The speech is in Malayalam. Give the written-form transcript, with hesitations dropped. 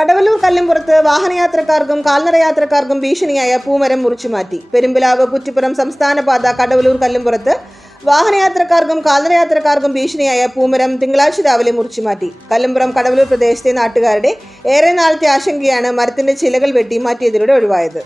കടവല്ലൂർ കല്ലുംപുറത്ത് വാഹനയാത്രക്കാർക്കും കാൽനടയാത്രക്കാർക്കും ഭീഷണിയായ പൂമരം മുറിച്ചുമാറ്റി. പെരുമ്പിലാവ് കുറ്റിപ്പുറം സംസ്ഥാന പാത കടവല്ലൂർ കല്ലുംപുറത്ത് വാഹനയാത്രക്കാർക്കും കാൽനടയാത്രക്കാർക്കും ഭീഷണിയായ പൂമരം തിങ്കളാഴ്ച രാവിലെ മുറിച്ചുമാറ്റി. കല്ലുംപുറം കടവല്ലൂർ പ്രദേശത്തെ നാട്ടുകാരുടെ ഏറെ നാളത്തെ ആശങ്കയാണ് മരത്തിന്റെ ചിലകൾ വെട്ടി മാറ്റിയതിലൂടെ ഒഴിവായത്.